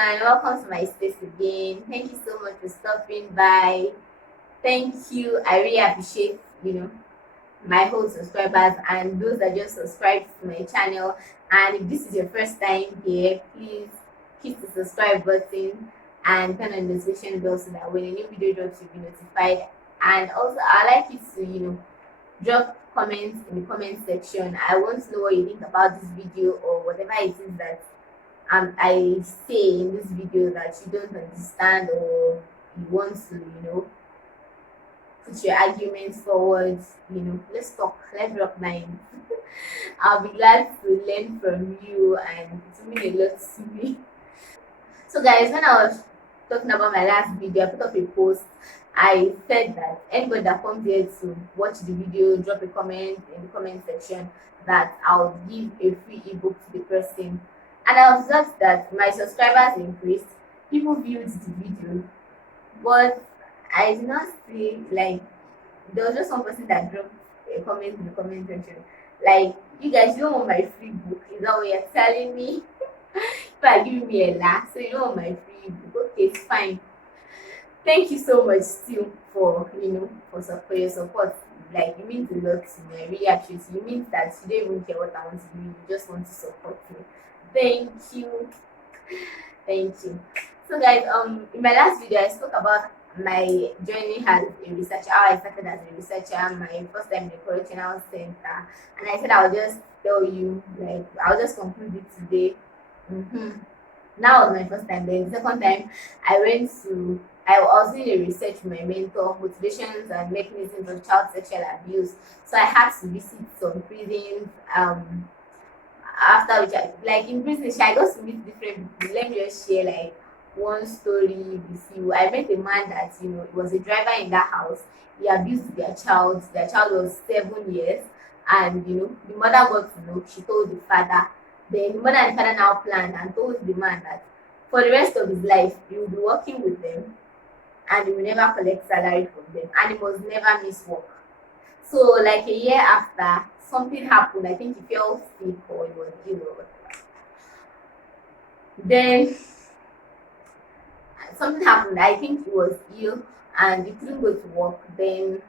everyone, welcome to my space again. Thank you so much for stopping by. Thank you. I really appreciate my whole subscribers and those that just subscribed to my channel. And if this is your first time here, please hit the subscribe button and turn on the notification bell so that when a new video drops, you'll be notified. And also, I like you to drop comments in the comment section. I want to know what you think about this video or whatever it is that I say in this video that you don't understand or you want to, put your arguments forward. Let's talk, let's drop lines. I'll be glad to learn from you and it will mean a lot to me. So guys, when I was talking about my last video, I put up a post. I said that anybody that comes here to watch the video, drop a comment in the comment section that I'll give a free ebook to the person. And I observed that my subscribers increased, people viewed the video, but I did not see there was just one person that dropped a comment in the comment section. Like, you guys, you don't want my free book? Is that what you're telling me? If I give me a laugh, so you don't want my free book? Okay, it's fine. Thank you so much still for for your support. Like, it means a lot to me. I really appreciate it. It means that you don't even care what I want to do, you just want to support me. Thank you. Thank you. So guys, in my last video I spoke about my journey as a researcher, how I started as a researcher, my first time in the correctional center, and I said I'll just tell you, like, I'll just conclude it today. That was my first time. Then the second time I was doing a research with my mentor, motivations and mechanisms of child sexual abuse. So I had to visit some prisons. After which like in prison, I got to meet different people. Let me just share like one story with you. I met a man that he was a driver in that house. He abused their child. Their child was 7 years, and the mother got to know. She told the father. Then the mother and father now planned and told the man that for the rest of his life he will be working with them and he will never collect salary from them and he must never miss work. So like a year after, something happened. I think he fell sick or he was ill or whatever. Then something happened. I think he was ill and he couldn't go to work. Then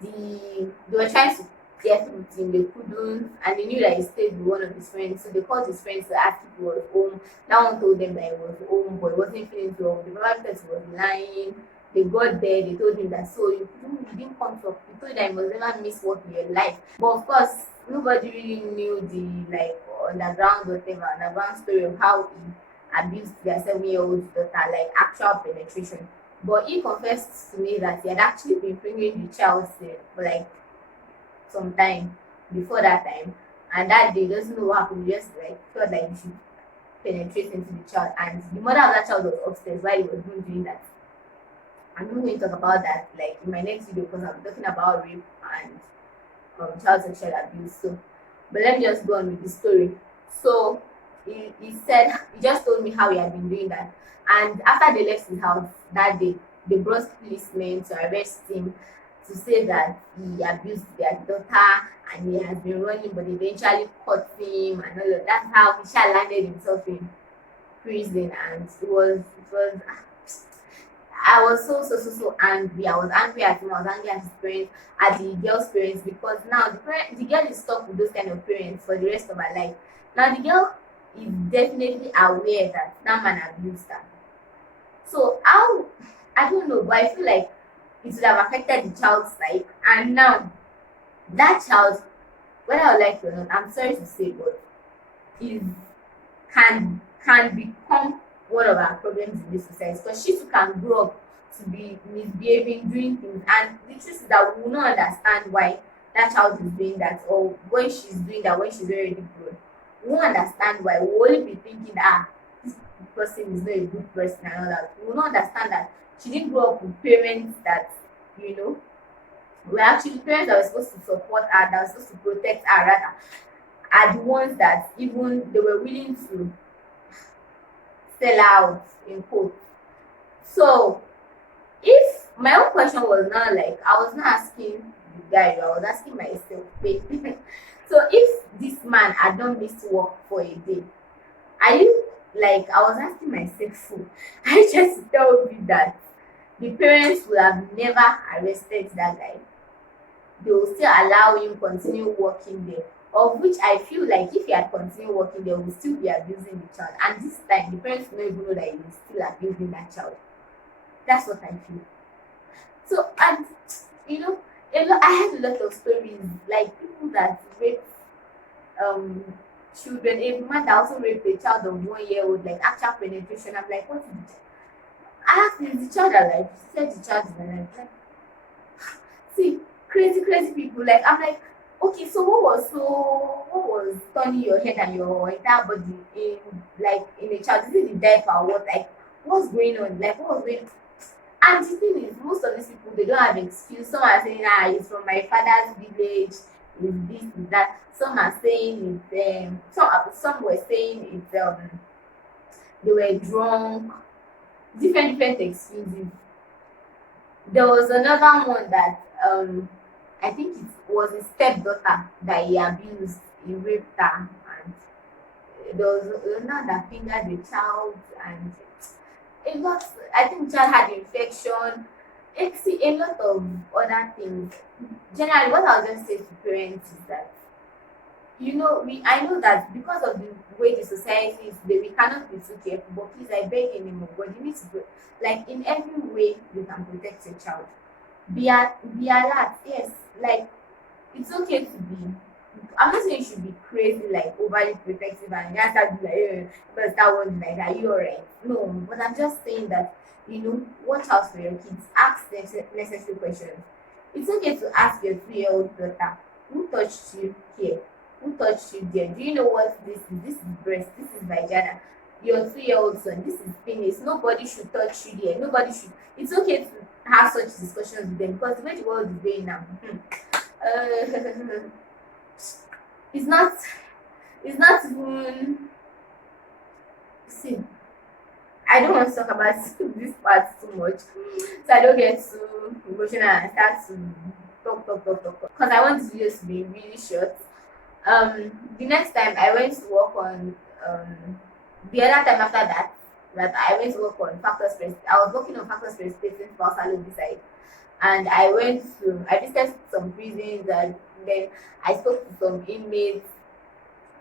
they were trying to get with him, they couldn't, and they knew that he stayed with one of his friends. So they called his friends to ask if he was home. That one told them that he was home, but he wasn't feeling well. The brother said he was lying. They got there, they told him that so you didn't come to, you told that you must never miss work in your life. But of course, nobody really knew the underground story of how he abused their 7-year-old daughter, like actual penetration. But he confessed to me that he had actually been bringing the child for like some time before that time, and that day doesn't know what happened. He just like felt like he should penetrate into the child, and the mother of that child was upstairs while he was doing that. I'm not going to talk about that like in my next video because I'm talking about rape and child sexual abuse. So, but let me just go on with the story. So he said he just told me how he had been doing that, and after they left his house that day, they brought policemen to arrest him to say that he abused their daughter and he has been running, but eventually caught him and all of that. That's how he shall landed himself in prison, and it was I was so angry. I was angry at him, I was angry at his parents, at the girl's parents, because now the girl is stuck with those kind of parents for the rest of her life. Now the girl is definitely aware that that man abused her. So how, I don't know, but I feel like it would have affected the child's psyche. And now that child, whether I like it or not, I'm sorry to say, but is can become one of our problems in this society, because she too can grow up to be misbehaving, doing things, and the truth is that we will not understand why that child is doing that, or when she's doing that when she's already grown. We won't understand why. We will only be thinking this person is not a good person and all that. We will not understand that she didn't grow up with parents that were actually parents that were supposed to support her, that were supposed to protect her rather, are the ones that even they were willing to sell out in quotes. So if my own question was not like, I was not asking the guy, I was asking myself, wait. So if this man had not missed work for a day, are you Like I was asking myself, so I just tell me that the parents would have never arrested that guy. They will still allow him continue working there. Of which I feel like if he had continued working there, we will still be abusing the child. And this time the parents don't even know that he is still abusing that child. That's what I feel. So and you know, I had a lot of stories like people that rape um children, a man that also raped a child of 1 year old, like actual penetration. I'm like, what is it? I asked, is the child alive? She said the child is alive. Like, see, crazy people. Like I'm like, okay, so what was turning your head and your entire body in like in a child? Is it the diaper or what? Like what's going on? Like what was going? And the thing is, most of these people they don't have excuse. Some are saying, ah, it's from my father's village, it's this, it's that. Some are saying it's some were saying it's they were drunk, different excuses. There was another one that I think it was his stepdaughter that he abused, he raped her, and there was another that fingered the child, and a lot. I think the child had infection. It's a lot of other things. Generally, what I'll just say to parents is that we I know that because of the way the society is today, we cannot be too careful. But please, I beg anymore. But you need to go, like in every way you can protect your child. Be alert. Yes, like it's okay to be. I'm not saying you should be crazy, like overly protective, and you have to be like, but that one like, are you alright? No, but I'm just saying that watch out for your kids. Ask necessary questions. It's okay to ask your 3-year-old daughter, who touched you here? Who touched you there? Do you know what this is? This is breast. This is vagina. Your 3-year-old son, this is penis. Nobody should touch you there. Nobody should. It's okay to have such discussions with them because the way the world is going now. Uh, it's not even see. I don't want to talk about this part too much, so I don't get too emotional and start to talk. Because I want this video to be really short. The next time I went to work on the other time after that I went to work on factors I was working on factors precipitating spousal homicide, and I visited some prisons, and then I spoke to some inmates.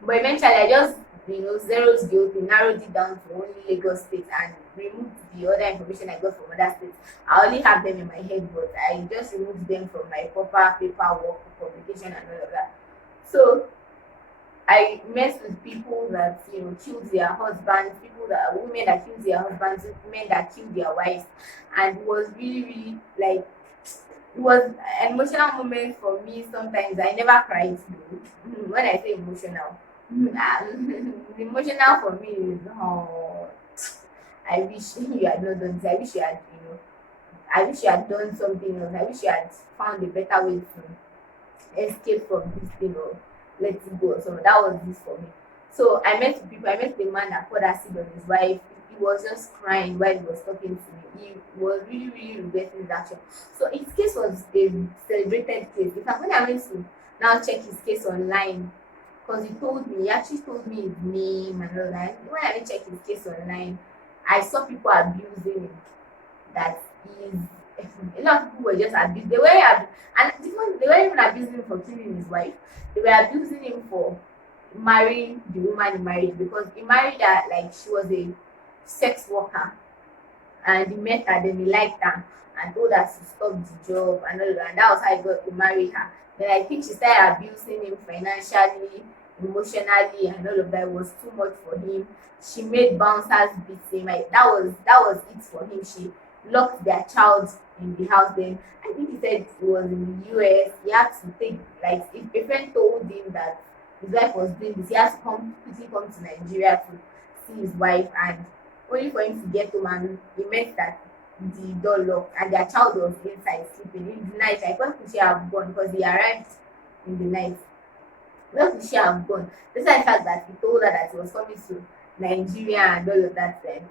But eventually, I just zeroed the whole thing, narrowed it down to only Lagos State, and removed the other information I got from other states. I only have them in my head, but I just removed them from my proper paperwork, publication, and all of that. So I met with people that killed their husbands, women that killed their husbands, men that killed their wives, and it was really, really like it was an emotional moment for me. Sometimes I never cried though. When I say emotional, the emotional for me is I wish you had not done this. I wish you had I wish you had done something else. I wish you had found a better way to escape from this thing or let it go. So that was this for me. So I met people. I met the man that poured acid on his wife. He was just crying while he was talking to me. He was really, really regretting his action. So his case was a celebrated case. In fact, when I went to now check his case online, because he actually told me his name and all that. When I went to check his case online, I saw people abusing him. That is, a lot of people were just abused. And they weren't even abusing him for killing his wife. They were abusing him for marrying the woman he married, because he married her like she was a sex worker, and he met her, then he liked her and told her to stop the job and all that. And that was how he got to marry her. Then I think she started abusing him financially, emotionally, and all of that. It was too much for him. She made bouncers beat him. Like that was it for him. She locked their child in the house. Then I think he said it was in the US. He had to take, like, if a friend told him that his wife was doing this, he has to quickly come to Nigeria to see his wife, and only for him to get home, and he met that the door locked and their child was inside sleeping in the night. Like, when could she have gone? Because he arrived in the night. Where could she have gone? Despite the fact that he told her that he was coming to Nigeria and all of that. Then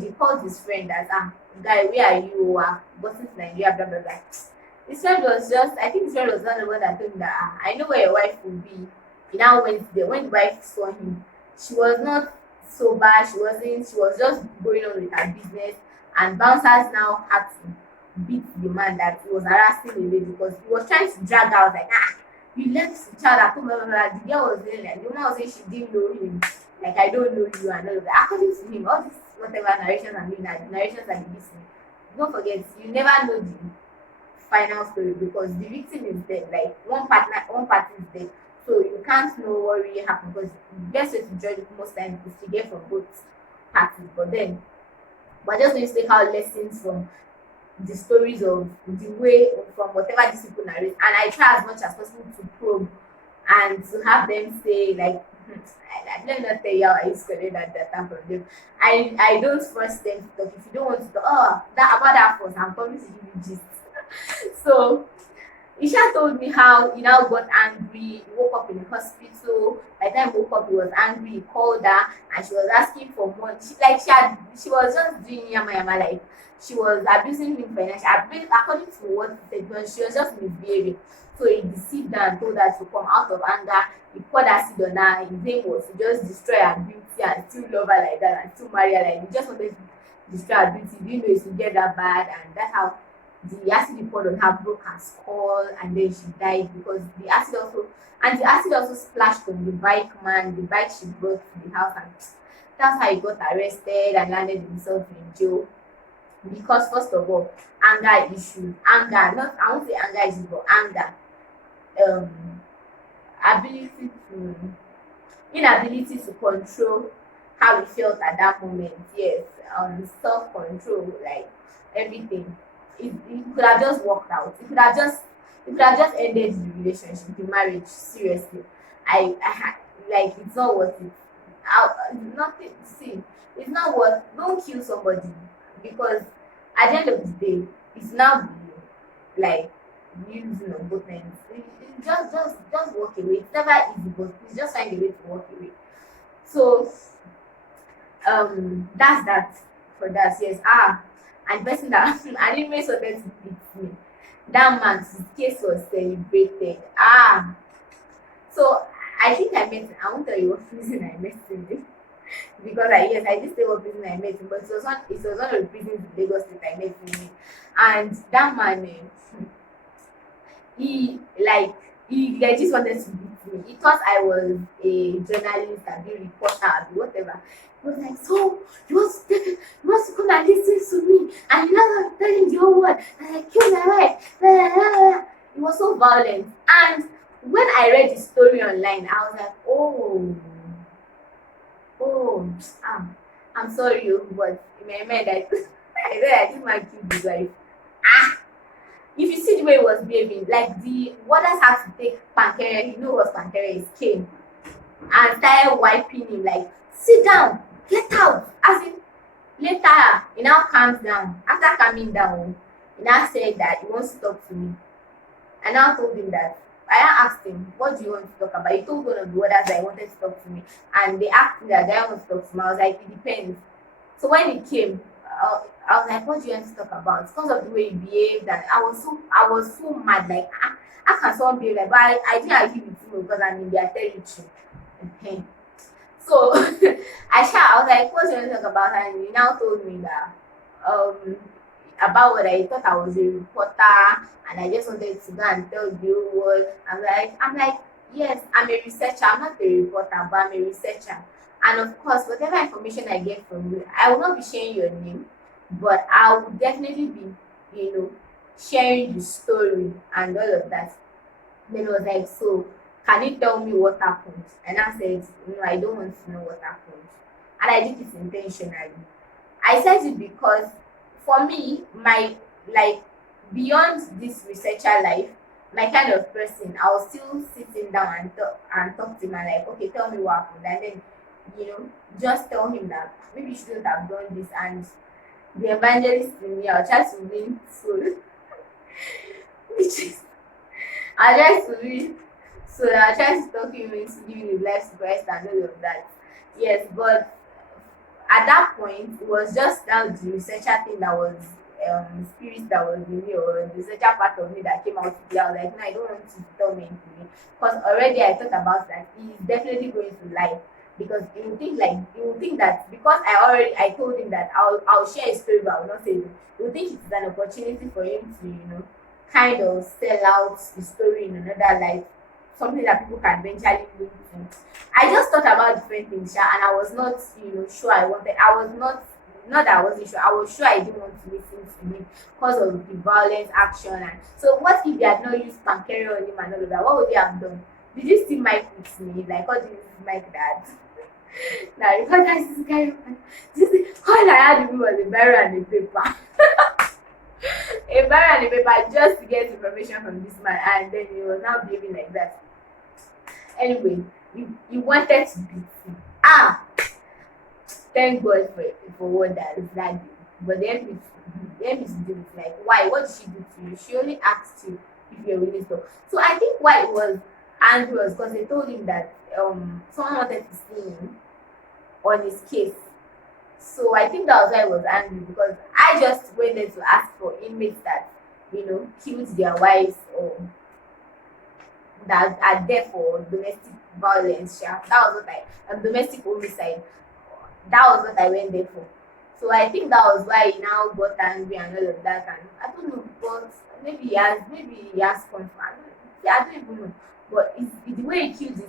he called his friend that, guy, where are you? Gotten to Nigeria, blah blah blah. His friend was just, I think his friend was not the one that told him that, I know where your wife will be. He now went there. When the wife saw him, she was not sober. She was just going on with her business, and bouncers now had to beat the man that he was harassing the lady because he was trying to drag out like, you left the child at home, blah, blah, blah. The girl was saying like, the woman was saying she didn't know him, like I don't know you and all of that. According to him, all this whatever narrations I'm doing, the narrations are the listening. Don't forget, you never know the final story because the victim is dead. Like one party is dead, so you can't know what really happened. Because the best way to judge it most times is to get from both parties. But then, we're just going to take out lessons from the stories of the way from whatever these people narrate, and I try as much as possible to probe and to have them say like let me not tell you how I used to collect that data from them. I don't force them to talk. If you don't want to talk, oh that about that first, I'm coming to give you gist. So Isha told me how he now got angry. He woke up in the hospital. By the time he woke up, he was angry. He called her and she was asking for money. She was just doing yama yama, like she was abusing him financially. According to what he said, because she was just misbehaving. So he deceived her and told her to come out of anger. He poured acid on her. His aim was to just destroy her beauty and still love her like that and still marry her like that. He just wanted to destroy her beauty. He didn't know it would get that bad, and that's how the acid he poured on her broke her skull, and then she died because the acid also splashed on the bike man, the bike she brought to the house, and that's how he got arrested and landed himself in jail. Because first of all, anger issues, anger, not I won't say anger issues, but anger, um, ability to inability to control how we felt at that moment. Yes, self control, like everything. It could have just worked out. It could have just ended the relationship, the marriage. Seriously, I had like it's not worth it. Nothing. See, it's not worth. Don't kill somebody because at the end of the day, it's now like using on both ends. Just walk away. It's never easy, but please just find a way to walk away. So that's that for that. Yes. And the person that an inmate wanted to beat me. That man's case was celebrated. So I think I met I won't tell you what prison I met him in. Because I did say what prison I met him, but it was one of the prisons in Lagos State I met him in. And that man he like he just wanted to beat me. He thought I was a journalist and be reporter and whatever. He was like, so you want to come and listen to me and you know I'm telling the whole world and I killed my wife. It was so violent. And when I read the story online, I was like, oh, I'm sorry, but in my mind I said I didn't want to kill this wife. If you see the way he was behaving, like the warders had to take pancare, you know what pancare is, cane, and started wiping him like, sit down, get out. As in, later, he now calms down. After calming down, he now said that he wants to talk to me. I now told him that. I now asked him, what do you want to talk about? He told one of the warders that he wanted to talk to me. And they asked me that guy wants to talk to me. I was like, it depends. So when he came, I was like, what do you want to talk about? Because of the way he behaved, and I was so mad. Like, how can someone behave like? But I didn't agree with him because I'm in their territory. Okay. So I was like, what do you want to talk about? And he now told me that um about what I thought I was a reporter and I just wanted to go and tell the whole world. I'm like, yes, I'm a researcher. I'm not a reporter, but I'm a researcher. And of course, whatever information I get from you, I will not be sharing your name, but I will definitely be, sharing the story and all of that. Then he was like, so can you tell me what happened? And I said, no, I don't want to know what happened. And I did it intentionally. I said it because for me, my like beyond this researcher life, my kind of person, I was still sitting down and talk to him and like, okay, tell me what happened. And then, just tell him that maybe you shouldn't have done this, and the evangelist in me, I'll try to win soul. Which is I'll try to win so I'll try to talk him into giving his life to Christ and all of that. Yes, but at that point it was just that the researcher thing that was spirit that was in me, or the researcher part of me that came out to be. I was like, no, I don't want to tell me anything because already I thought about that. He's definitely going to lie. because he will think that because I told him that I'll share a story but I will not say it. He will think it's an opportunity for him to, kind of sell out the story in another light, something that people can eventually link to. I just thought about different things, sha, and I was not, sure I wanted. I was not that I wasn't sure. I was sure I didn't want to listen to him because of the violent action. And so, what if they had not used pancake on him and all of that? What would they have done? Did you see Mike with me? Like, what did you see Mike that? Now, because that's this guy. All I had to do was a barrel and a paper. A barrel and a paper just to get information from this man, and then he was now behaving like that. Anyway, you wanted to beat him. Ah, thank God for what that is that day. But the NPC did it like, why? What did she do to you? She only asked you if you're willing to talk. So I think why it was angry was because they told him that someone wanted to see him on his case. So I think that was why I was angry, because I just went there to ask for inmates that, killed their wives or that are there for domestic violence. Yeah. That was what domestic homicide. That was what I went there for. So I think that was why he now got angry and all of that. And I don't know, but maybe he has confirmed. Yeah, I don't even know. But it's the way he killed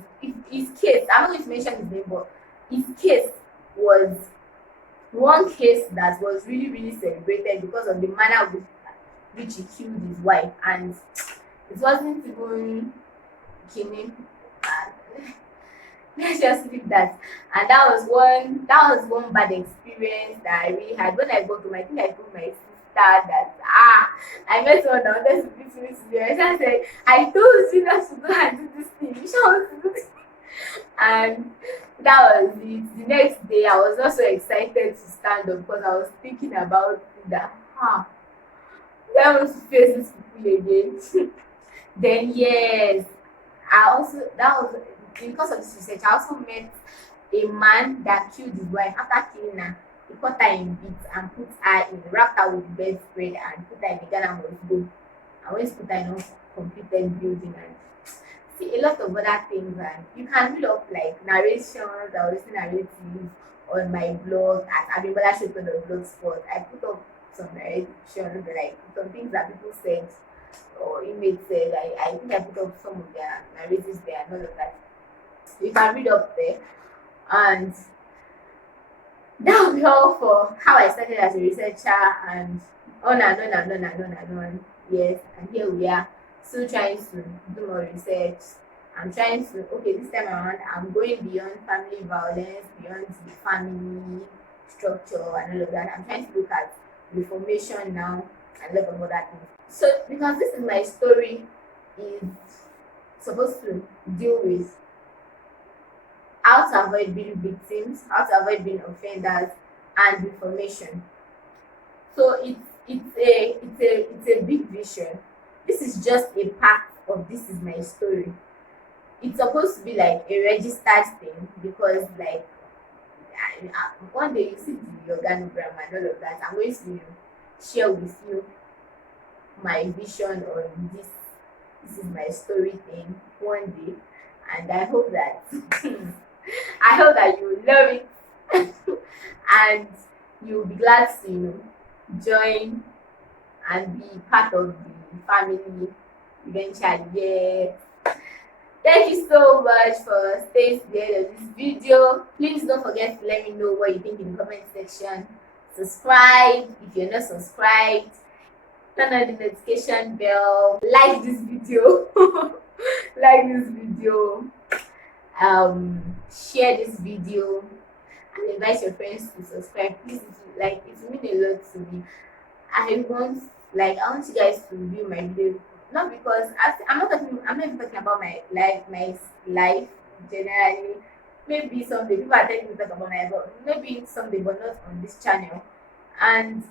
his case. I'm not going to mention his name, but his case was one case that was really, really celebrated because of the manner with which he killed his wife. And it wasn't even killing. Let's just leave that. And that was one bad experience that I really had when I got home. I think I told my sister that I met someone that wanted to beat me today. I said, I told you not to go and do this thing. You sure want to do this? And that was it. The next day I was also excited to stand up because I was thinking about it that I want to face these people again. Then yes, I also that was because of this research. I also met a man that killed his wife after killing her. He cut her in bits and put her in wrapped her with bedspread and put her in a Ghana must go. I went to put her in a completed building and see a lot of other things. And you can read up like narrations. I was listening narratives on my blog at Abimbola Shoto on Blogspot. I put up some narrations, like some things that people said or inmates said. I think I put up some of their narratives there and all of that. You can read up there. And that will be all for how I started as a researcher and on and on and on and on and on. Yes, and here we are, still trying to do more research. I'm trying to, okay, this time around, I'm going beyond family violence, beyond the family structure and all of that. I'm trying to look at reformation now and a lot of other things. So, because this is my story, is supposed to deal with how to avoid being victims, how to avoid being offenders, and reformation. So it's a big vision. This is just a part of this is my story. It's supposed to be like a registered thing because like one day you see the organogram and all of that. I'm going to share with you my vision on this. This is my story thing one day, and I hope that I hope that you will love it and you'll be glad to join and be part of the family eventually. Yeah. Thank you so much for staying to the end of this video. Please don't forget to let me know what you think in the comment section. Subscribe if you're not subscribed. Turn on the notification bell. Like this video. Like this video. Share this video and invite your friends to subscribe. Please, it means a lot to me. I want you guys to view my video, not because I'm not even talking about my life generally. Maybe someday people are telling me to talk about my life, but maybe someday, but not on this channel. And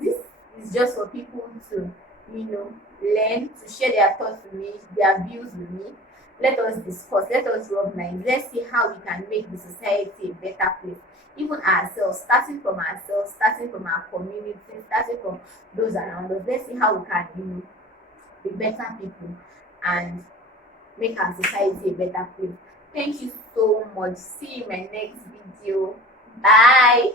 this is just for people to learn, to share their thoughts with me, their views with me. Let us discuss, let us rub minds, let's see how we can make the society a better place. Even ourselves, starting from ourselves, starting from our community, starting from those around us. Let's see how we can be better people and make our society a better place. Thank you so much. See you in my next video. Bye.